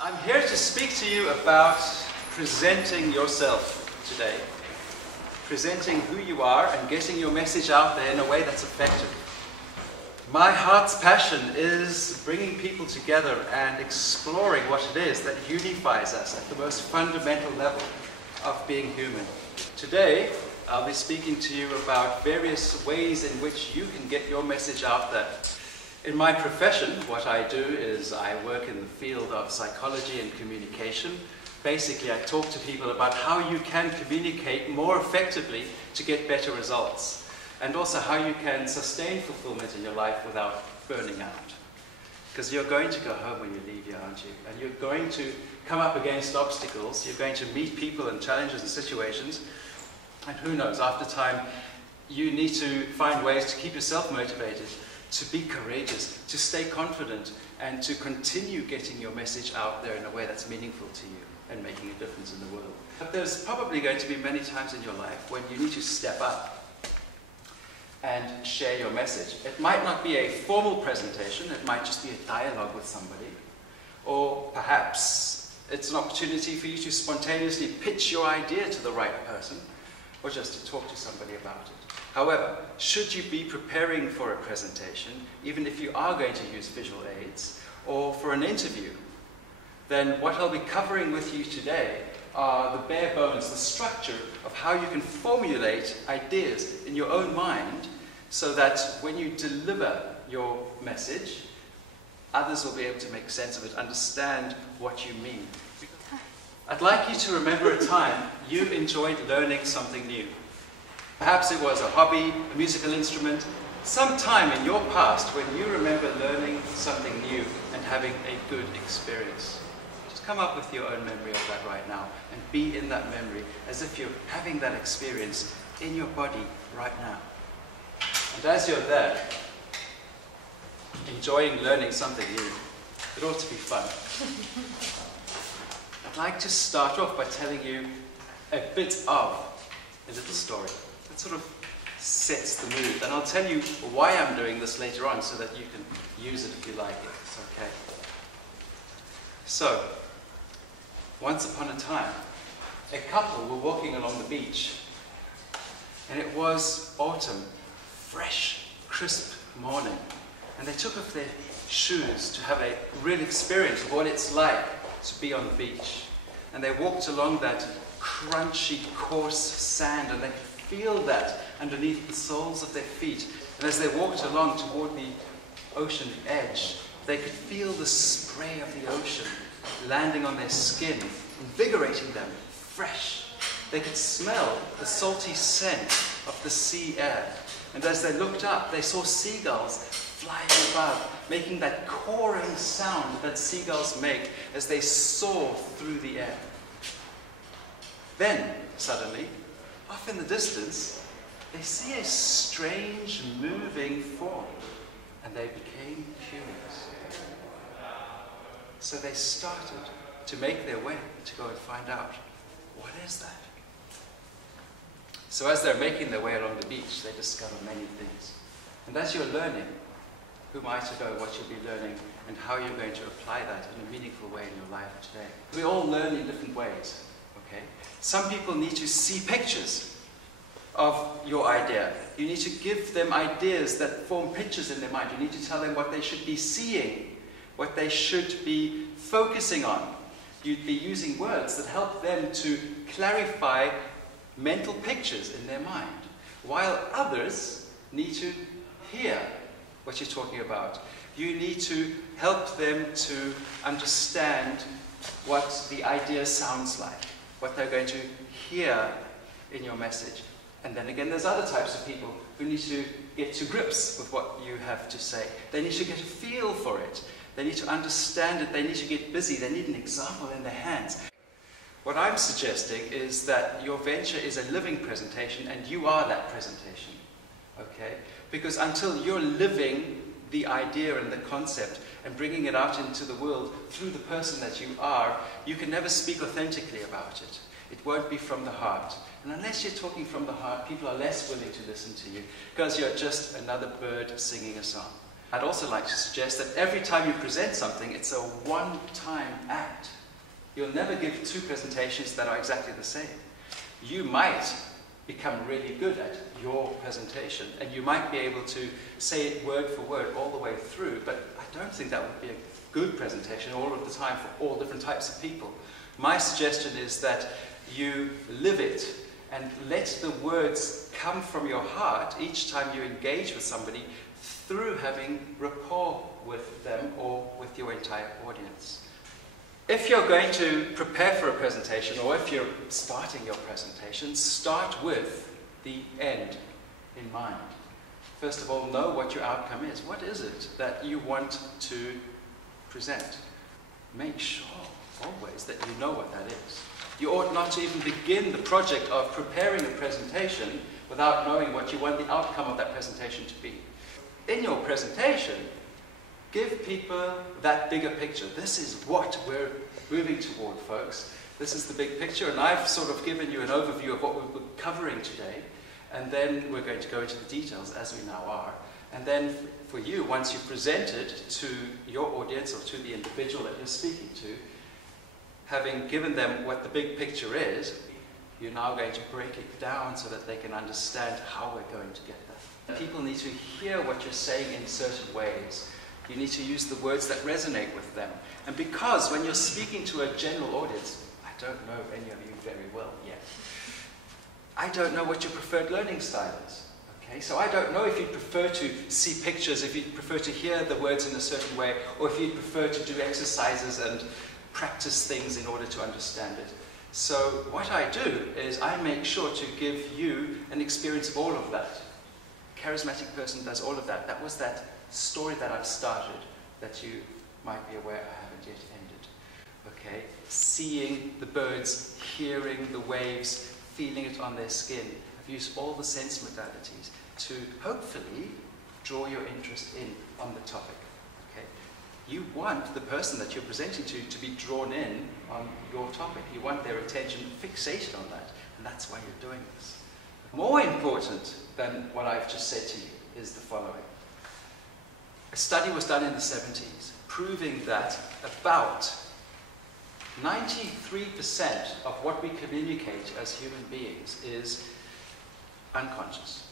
I'm here to speak to you about presenting yourself today. Presenting who you are and getting your message out there in a way that's effective. My heart's passion is bringing people together and exploring what it is that unifies us at the most fundamental level of being human. Today, I'll be speaking to you about various ways in which you can get your message out there. In my profession, what I do is I work in the field of psychology and communication. Basically, I talk to people about how you can communicate more effectively to get better results, and also how you can sustain fulfillment in your life without burning out. Because you're going to go home when you leave here, aren't you? And you're going to come up against obstacles, you're going to meet people and challenges and situations, and who knows, after time, you need to find ways to keep yourself motivated, to be courageous, to stay confident, and to continue getting your message out there in a way that's meaningful to you and making a difference in the world. But there's probably going to be many times in your life when you need to step up and share your message. It might not be a formal presentation, it might just be a dialogue with somebody, or perhaps it's an opportunity for you to spontaneously pitch your idea to the right person, or just to talk to somebody about it. However, should you be preparing for a presentation, even if you are going to use visual aids, or for an interview, then what I'll be covering with you today are the bare bones, the structure of how you can formulate ideas in your own mind so that when you deliver your message, others will be able to make sense of it, understand what you mean. I'd like you to remember a time you enjoyed learning something new. Perhaps it was a hobby, a musical instrument, some time in your past when you remember learning something new and having a good experience. Just come up with your own memory of that right now and be in that memory as if you're having that experience in your body right now. And as you're there, enjoying learning something new, it ought to be fun. I'd like to start off by telling you a bit of a little story. It sort of sets the mood, and I'll tell you why I'm doing this later on so that you can use it if you like it. It's okay. So, once upon a time, a couple were walking along the beach, and it was autumn, fresh, crisp morning, and they took off their shoes to have a real experience of what it's like to be on the beach. And they walked along that crunchy, coarse sand, and they could feel that underneath the soles of their feet. And as they walked along toward the ocean edge, they could feel the spray of the ocean landing on their skin, invigorating them, fresh. They could smell the salty scent of the sea air. And as they looked up, they saw seagulls flying above, making that cawing sound that seagulls make as they soar through the air. Then, suddenly, off in the distance, they see a strange moving form, and they became curious. So they started to make their way to go and find out, what is that? So as they're making their way along the beach, they discover many things. And as you're learning, who am I to know what you'll be learning and how you're going to apply that in a meaningful way in your life today? We all learn in different ways. Okay? Some people need to see pictures of your idea. You need to give them ideas that form pictures in their mind. You need to tell them what they should be seeing, what they should be focusing on. You'd be using words that help them to clarify mental pictures in their mind, while others need to hear what you're talking about. You need to help them to understand what the idea sounds like, what they're going to hear in your message. And then again, there's other types of people who need to get to grips with what you have to say. They need to get a feel for it. They need to understand it. They need to get busy. They need an example in their hands. What I'm suggesting is that your venture is a living presentation, and you are that presentation. Okay? Because until you're living the idea and the concept and bringing it out into the world through the person that you are, you can never speak authentically about it. It won't be from the heart. And unless you're talking from the heart, people are less willing to listen to you because you're just another bird singing a song. I'd also like to suggest that every time you present something, it's a one-time act. You'll never give two presentations that are exactly the same. You might become really good at your presentation, and you might be able to say it word for word all the way through, but I don't think that would be a good presentation all of the time for all different types of people. My suggestion is that you live it and let the words come from your heart each time you engage with somebody through having rapport with them or with your entire audience. If you're going to prepare for a presentation, or if you're starting your presentation, start with the end in mind. First of all, know what your outcome is. What is it that you want to present? Make sure always that you know what that is. You ought not to even begin the project of preparing a presentation without knowing what you want the outcome of that presentation to be. In your presentation, give people that bigger picture. This is what we're moving toward, folks. This is the big picture, and I've sort of given you an overview of what we're covering today, and then we're going to go into the details, as we now are. And then for you, once you've presented to your audience or to the individual that you're speaking to, having given them what the big picture is, you're now going to break it down so that they can understand how we're going to get there. People need to hear what you're saying in certain ways. You need to use the words that resonate with them. And because when you're speaking to a general audience, I don't know any of you very well yet. I don't know what your preferred learning style is. Okay? So I don't know if you prefer to see pictures, if you prefer to hear the words in a certain way, or if you prefer to do exercises and practice things in order to understand it. So what I do is I make sure to give you an experience of all of that. A charismatic person does all of that. That was that story that I've started that you might be aware I haven't yet ended. Okay? Seeing the birds, hearing the waves, feeling it on their skin. I've used all the sense modalities to hopefully draw your interest in on the topic. Okay? You want the person that you're presenting to be drawn in on your topic. You want their attention fixated on that, and that's why you're doing this. More important than what I've just said to you is the following. A study was done in the 70s proving that about 93% of what we communicate as human beings is unconscious.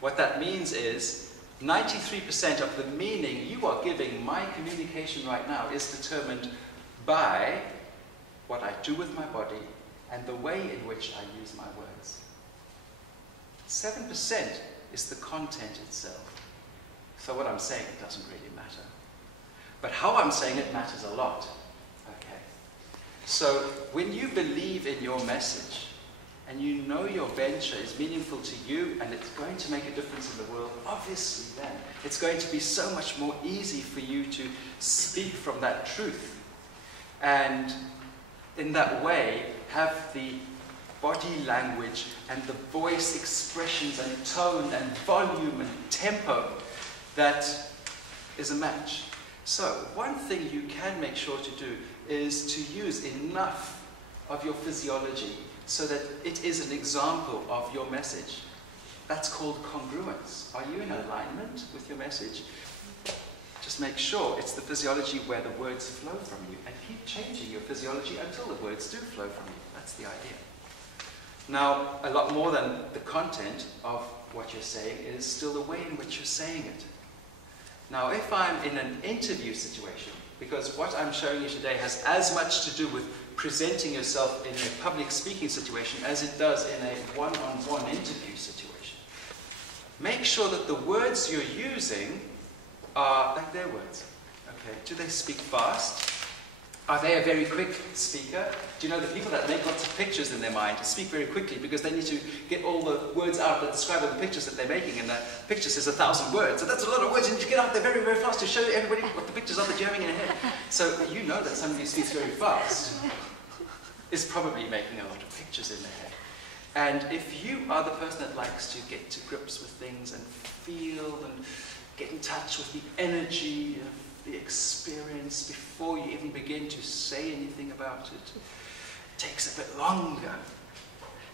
What that means is 93% of the meaning you are giving my communication right now is determined by what I do with my body and the way in which I use my words. 7% is the content itself. So what I'm saying, it doesn't really matter. But how I'm saying it matters a lot. Okay. So when you believe in your message, and you know your venture is meaningful to you, and it's going to make a difference in the world, obviously then, it's going to be so much more easy for you to speak from that truth. And in that way, have the body language and the voice expressions and tone and volume and tempo that is a match. So one thing you can make sure to do is to use enough of your physiology so that it is an example of your message. That's called congruence. Are you in alignment with your message? Just make sure it's the physiology where the words flow from you, and keep changing your physiology until the words do flow from you. That's the idea. Now, a lot more than the content of what you're saying is still the way in which you're saying it. Now, if I'm in an interview situation, because what I'm showing you today has as much to do with presenting yourself in a public speaking situation as it does in a one-on-one interview situation, make sure that the words you're using are like their words. Okay? Do they speak fast? Are they a very quick speaker? Do you know the people that make lots of pictures in their mind speak very quickly because they need to get all the words out that describe all the pictures that they're making, and the picture says 1,000 words. So that's a lot of words. You need to get out there very, very fast to show everybody what the pictures are that you're having in your head. So you know that somebody who speaks very fast is probably making a lot of pictures in their head. And if you are the person that likes to get to grips with things and feel and get in touch with the energy of the experience before you even begin to say anything about it, it takes a bit longer.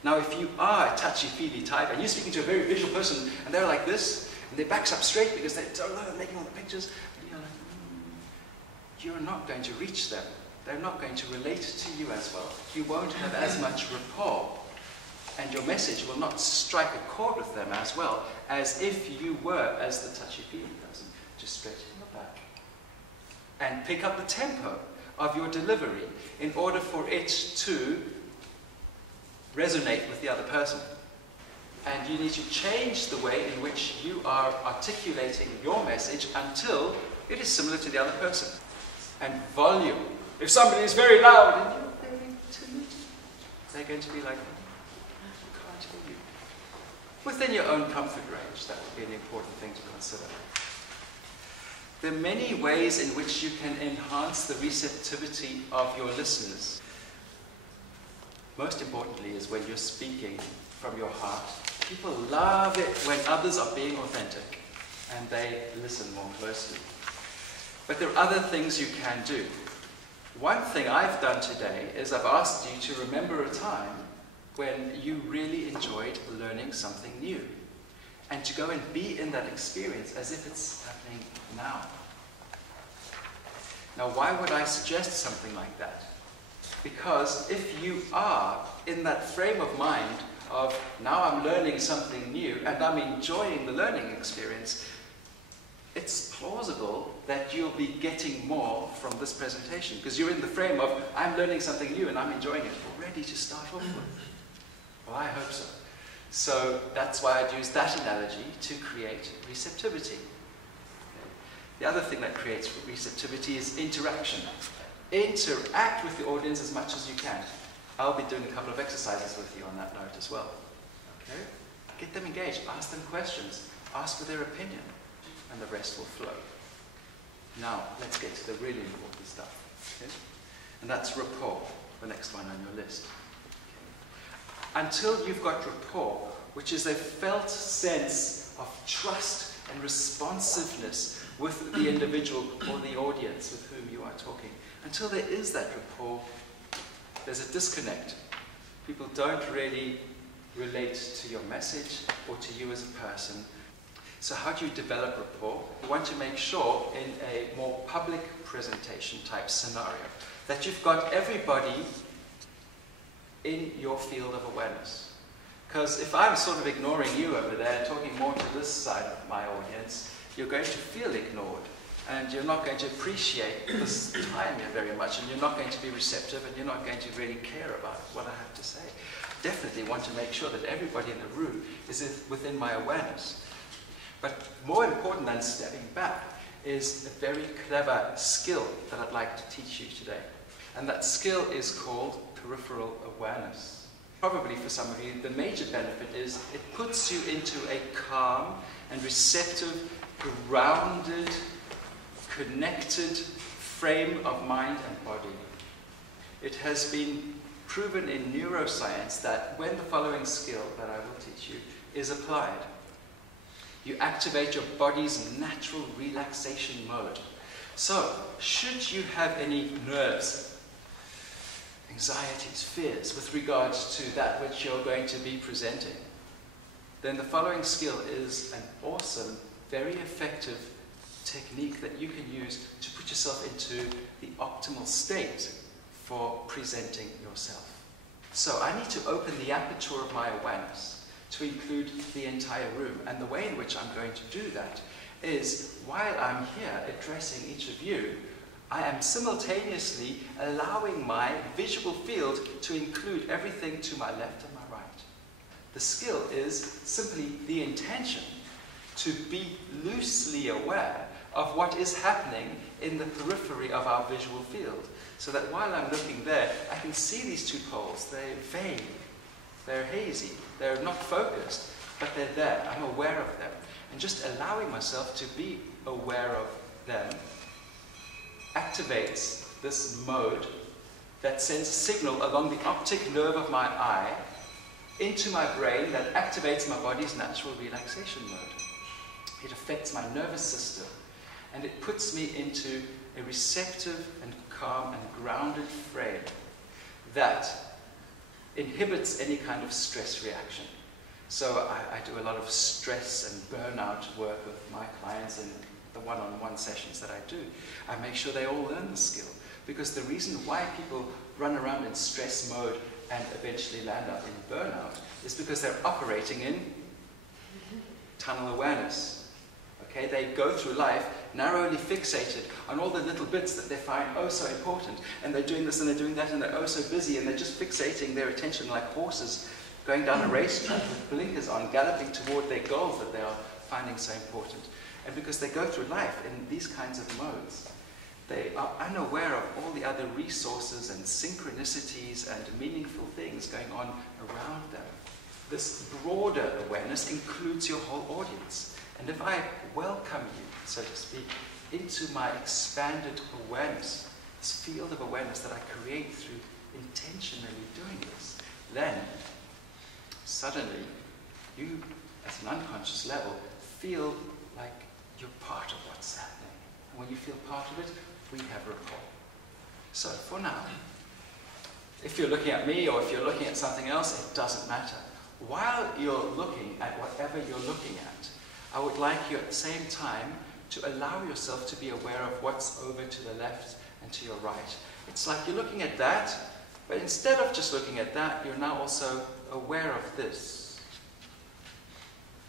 Now, if you are a touchy-feely type and you're speaking to a very visual person and they're like this, and their back's up straight because they're making all the pictures. And you're like, you're not going to reach them. They're not going to relate to you as well. You won't have as much rapport. And your message will not strike a chord with them as well as if you were as the touchy-feely person. Just straighten your back. And pick up the tempo of your delivery in order for it to resonate with the other person. And you need to change the way in which you are articulating your message until it is similar to the other person. And volume. If somebody is very loud and you're very timid, they're going to be like, I can't hear you. Within your own comfort range, that would be an important thing to consider. There are many ways in which you can enhance the receptivity of your listeners. Most importantly is when you're speaking from your heart. People love it when others are being authentic and they listen more closely. But there are other things you can do. One thing I've done today is I've asked you to remember a time when you really enjoyed learning something new. And to go and be in that experience as if it's happening now. Now, why would I suggest something like that? Because if you are in that frame of mind of, now I'm learning something new and I'm enjoying the learning experience, it's plausible that you'll be getting more from this presentation because you're in the frame of, I'm learning something new and I'm enjoying it, already to start off with. Well, I hope so. So that's why I'd use that analogy to create receptivity. The other thing that creates receptivity is interaction. Interact with the audience as much as you can. I'll be doing a couple of exercises with you on that note as well. Okay? Get them engaged, ask them questions, ask for their opinion, and the rest will flow. Now, let's get to the really important stuff. Okay? And that's rapport, the next one on your list. Okay. Until you've got rapport, which is a felt sense of trust and responsiveness with the individual or the audience with whom you are talking, until there is that rapport, there's a disconnect. People don't really relate to your message or to you as a person. So how do you develop rapport? You want to make sure in a more public presentation type scenario that you've got everybody in your field of awareness. Because if I'm sort of ignoring you over there, talking more to this side of my audience, you're going to feel ignored. And you're not going to appreciate this time here very much, and you're not going to be receptive, and you're not going to really care about what I have to say. Definitely want to make sure that everybody in the room is within my awareness. But more important than stepping back is a very clever skill that I'd like to teach you today. And that skill is called peripheral awareness. Probably for some of you, the major benefit is it puts you into a calm and receptive, grounded, connected frame of mind and body. It has been proven in neuroscience that when the following skill that I will teach you is applied, you activate your body's natural relaxation mode. So, should you have any nerves, anxieties, fears with regards to that which you're going to be presenting, then the following skill is an awesome, very effective technique that you can use to put yourself into the optimal state for presenting yourself. So I need to open the aperture of my awareness to include the entire room. And the way in which I'm going to do that is, while I'm here addressing each of you, I am simultaneously allowing my visual field to include everything to my left and my right. The skill is simply the intention to be loosely aware of what is happening in the periphery of our visual field. So that while I'm looking there, I can see these two poles. They're vague, they're hazy, they're not focused, but they're there. I'm aware of them. And just allowing myself to be aware of them activates this mode that sends a signal along the optic nerve of my eye into my brain that activates my body's natural relaxation mode. It affects my nervous system, and it puts me into a receptive and calm and grounded frame that inhibits any kind of stress reaction. So I do a lot of stress and burnout work with my clients in the one-on-one sessions that I do. I make sure they all learn the skill, because the reason why people run around in stress mode and eventually land up in burnout is because they're operating in tunnel awareness. Okay, they go through life narrowly fixated on all the little bits that they find oh so important, and they're doing this and they're doing that, and they're oh so busy, and they're just fixating their attention like horses going down a racetrack with blinkers on, galloping toward their goals that they are finding so important. And because they go through life in these kinds of modes, they are unaware of all the other resources and synchronicities and meaningful things going on around them. This broader awareness includes your whole audience. And if I welcome you, so to speak, into my expanded awareness, this field of awareness that I create through intentionally doing this, then suddenly you, at an unconscious level, feel like you're part of what's happening. And when you feel part of it, we have rapport. So for now, if you're looking at me or if you're looking at something else, it doesn't matter. While you're looking at whatever you're looking at, I would like you at the same time to allow yourself to be aware of what's over to the left and to your right. It's like you're looking at that, but instead of just looking at that, you're now also aware of this.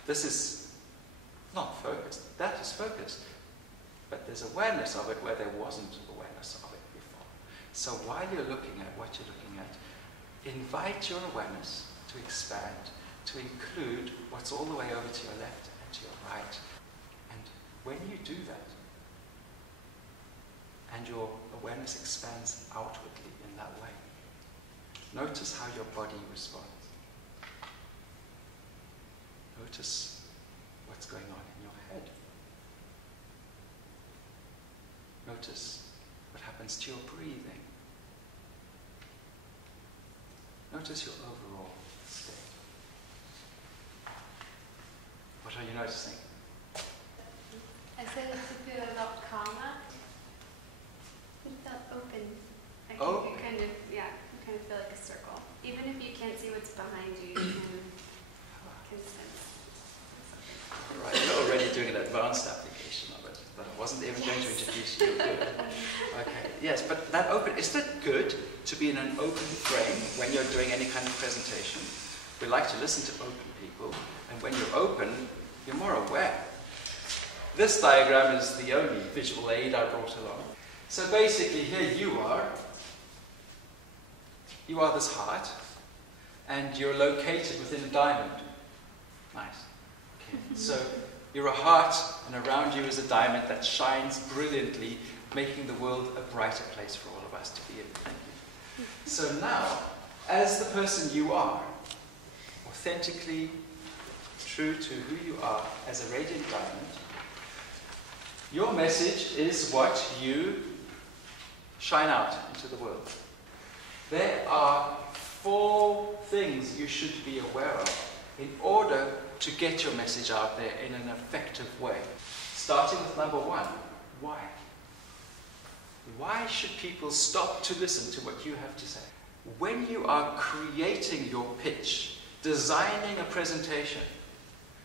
This is not focused. That is focused. But there's awareness of it where there wasn't awareness of it before. So while you're looking at what you're looking at, invite your awareness to expand, to include what's all the way over to your left and to your right. And when you do that, and your awareness expands outwardly in that way, notice how your body responds. Notice what's going on in your head. Notice what happens to your breathing. Notice your overall state. What are you noticing? I said to feel a lot calmer. It felt open. Like Oh. you kind of feel like a circle. Even if you can't see what's behind you, you can sense. Right, you're already doing an advanced application of it, but I wasn't even going to introduce you. Good. Okay, yes, but that open, isn't it good to be in an open frame when you're doing any kind of presentation? We like to listen to open people, and when you're open, you're more aware. This diagram is the only visual aid I brought along. So basically here you are this heart, and you're located within a diamond. Nice. Okay. So you're a heart, and around you is a diamond that shines brilliantly, making the world a brighter place for all of us to be in. Thank you. So now, as the person you are, authentically true to who you are as a radiant diamond, your message is what you shine out into the world. There are 4 things you should be aware of in order to get your message out there in an effective way. Starting with number 1, why? Why should people stop to listen to what you have to say? When you are creating your pitch, designing a presentation,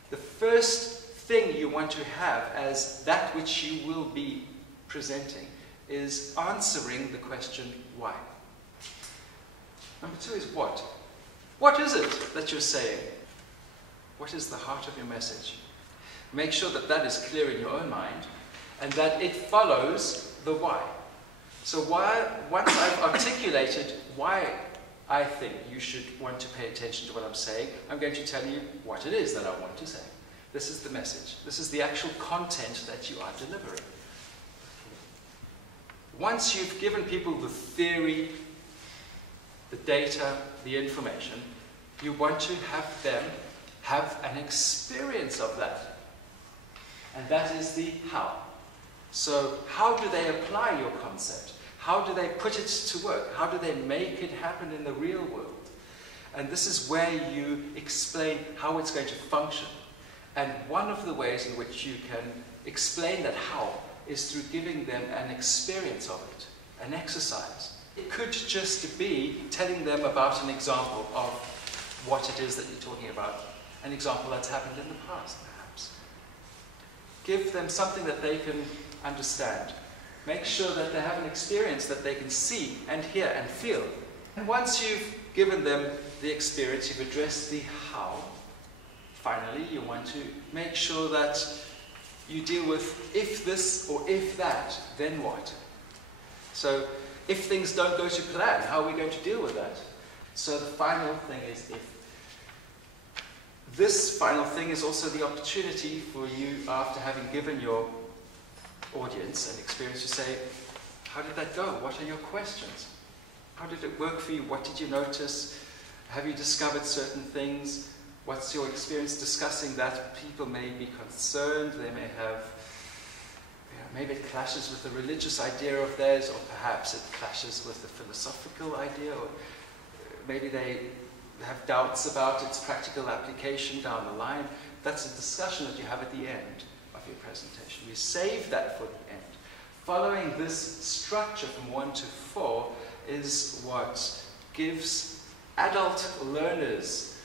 the first thing you want to have as that which you will be presenting is answering the question, why? Number 2 is what? What is it that you're saying? What is the heart of your message? Make sure that that is clear in your own mind and that it follows the why. So once I've articulated why I think you should want to pay attention to what I'm saying, I'm going to tell you what it is that I want to say. This is the message. This is the actual content that you are delivering. Once you've given people the theory, the data, the information, you want to have them have an experience of that. And that is the how. So how do they apply your concept? How do they put it to work? How do they make it happen in the real world? And this is where you explain how it's going to function. And one of the ways in which you can explain that how is through giving them an experience of it, an exercise. It could just be telling them about an example of what it is that you're talking about. an example that's happened in the past, perhaps. Give them something that they can understand. Make sure that they have an experience that they can see and hear and feel. And once you've given them the experience, you've addressed the how, finally you want to make sure that you deal with if this or if that, then what? So if things don't go to plan, how are we going to deal with that? So the final thing is if. This final thing is also the opportunity for you, after having given your audience an experience, to say, how did that go? What are your questions? How did it work for you? What did you notice? Have you discovered certain things? What's your experience discussing that? People may be concerned. They may have, maybe it clashes with the religious idea of theirs, or perhaps it clashes with the philosophical idea, or maybe they have doubts about its practical application down the line. That's a discussion that you have at the end of your presentation. We save that for the end. Following this structure from 1 to 4 is what gives adult learners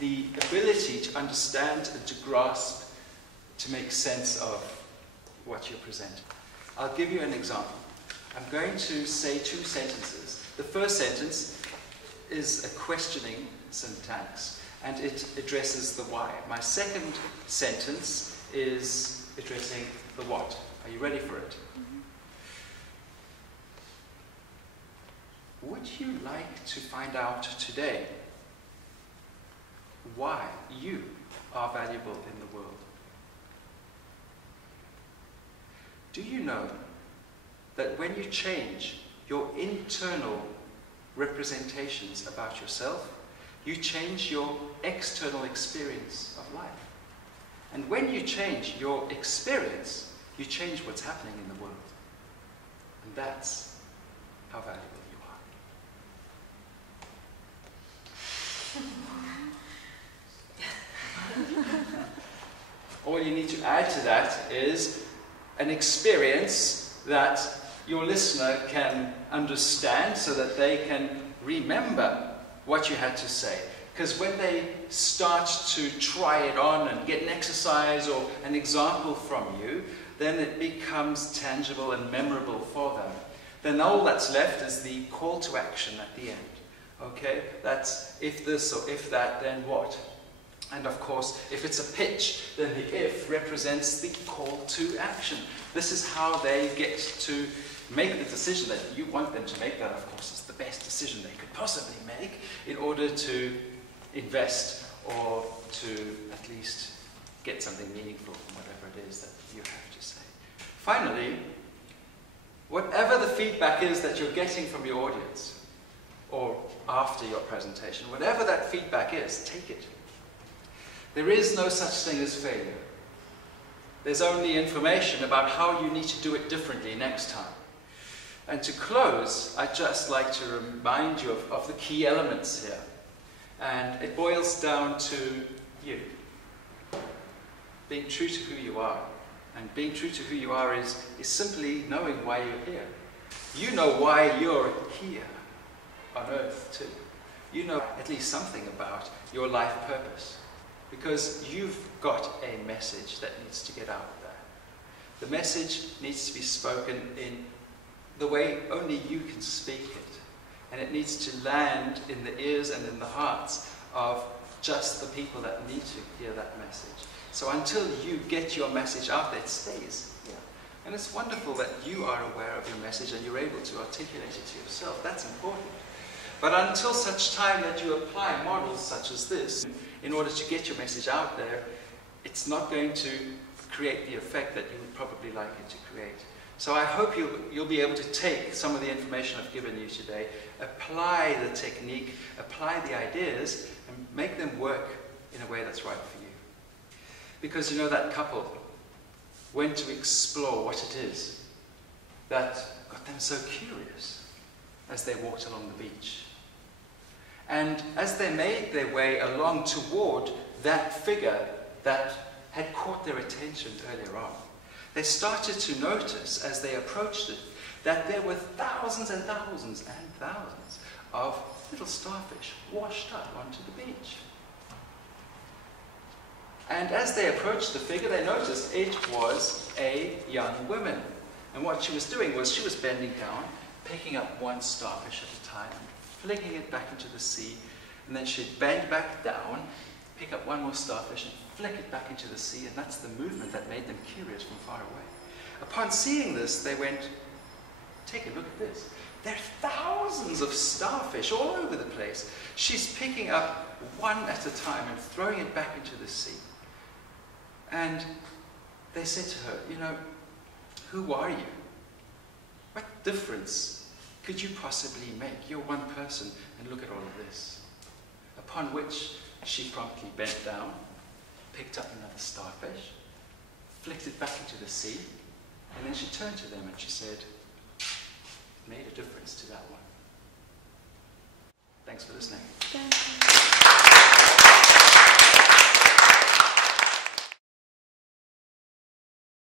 the ability to understand and to grasp, to make sense of what you're presenting. I'll give you an example. I'm going to say 2 sentences. The first sentence is a questioning syntax, and it addresses the why. My second sentence is addressing the what. Are you ready for it? Mm-hmm. Would you like to find out today why you are valuable in the world? Do you know that when you change your internal representations about yourself, you change your external experience of life? And when you change your experience, you change what's happening in the world. And that's how valuable you are. All you need to add to that is an experience that your listener can understand, so that they can remember what you had to say. Because when they start to try it on and get an exercise or an example from you, then it becomes tangible and memorable for them. Then all that's left is the call to action at the end. Okay? That's if this or if that, then what? And of course, if it's a pitch, then the if represents the call to action. This is how they get to make the decision that you want them to make. That, of course, is the best decision they could possibly make in order to invest or to at least get something meaningful from whatever it is that you have to say. Finally, whatever the feedback is that you're getting from your audience or after your presentation, whatever that feedback is, take it. There is no such thing as failure. There's only information about how you need to do it differently next time. And to close, I'd just like to remind you of the key elements here. And it boils down to you. Being true to who you are. And being true to who you are is simply knowing why you're here. You know why you're here on earth too. You know at least something about your life purpose. Because you've got a message that needs to get out there. The message needs to be spoken in the way only you can speak it. And it needs to land in the ears and in the hearts of just the people that need to hear that message. So until you get your message out there, it stays here. And it's wonderful that you are aware of your message and you're able to articulate it to yourself. That's important. But until such time that you apply models such as this, in order to get your message out there, it's not going to create the effect that you would probably like it to create. So I hope you'll be able to take some of the information I've given you today, apply the technique, apply the ideas, and make them work in a way that's right for you. Because you know, that couple went to explore what it is that got them so curious as they walked along the beach. And as they made their way along toward that figure that had caught their attention earlier on, they started to notice as they approached it that there were thousands and thousands and thousands of little starfish washed up onto the beach. And as they approached the figure, they noticed it was a young woman. And what she was doing was she was bending down, picking up one starfish at a time, flicking it back into the sea, and then she'd bend back down, pick up one more starfish, and flick it back into the sea, and that's the movement that made them curious from far away. Upon seeing this, they went, take a look at this. There are thousands of starfish all over the place. She's picking up one at a time and throwing it back into the sea. And they said to her, you know, who are you? What difference could you possibly make? You're one person, and look at all of this. Upon which she promptly bent down, picked up another starfish, flicked it back into the sea, and then she turned to them and she said, it made a difference to that one. Thanks for listening. Thank you.